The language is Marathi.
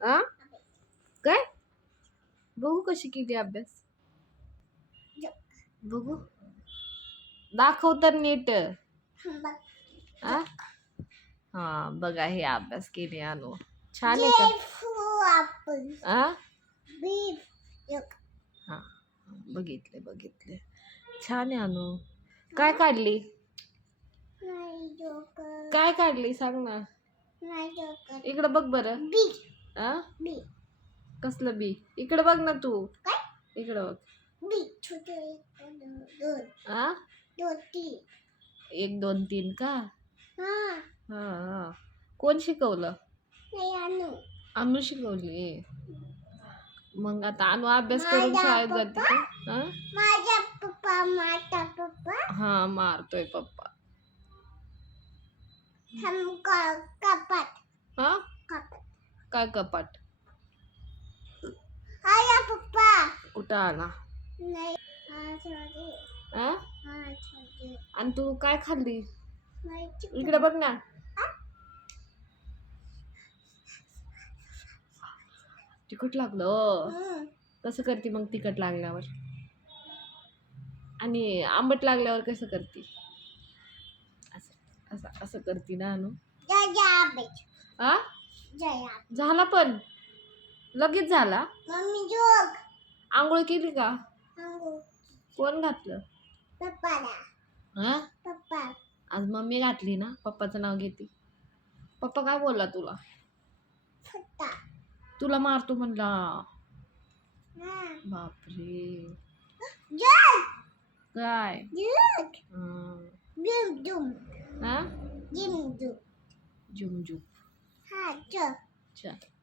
आ काय बघू कशी केली अभ्यास। बघू दाखव तर नीट। आ हा बघा हे अभ्यास केले आणू छान आहे का हा? बघितले बघितले छान आहे अनु काय काढली? काय काढली सांग ना? इकडं बघ बरं. आ? कसलं बी? इकडं बघ ना तू. इकडं बघ. आ? एक दोन तीन का? हा. हा कोण शिकवलं? अनु. शिकवली. मग आता अनु अभ्यास करून शाळेत जाते का? हा? माझा पप्पा पप्पा. हा मारतोय पप्पा. काय कपाट? पप्पा. कुठं आला? हा हा हा आणि तू काय खाल्ली? इकडे बघ ना. तिखट लागलं. कसं करते मग तिखट लागल्यावर? आणि आंबट लागल्यावर कसं करते? असं असं असं करते ना अनु. आ? झाला पण. लगेच झाला. मम्मी जोग आंघोळ केली का? कोण घातलं? हा? पप्पा. आज मम्मी घातली ना पप्पाचं नाव घेते. पप्पा काय बोलला तुला? तुला मारतो म्हणला. हा. बापरे. काय? जग 啊这。这。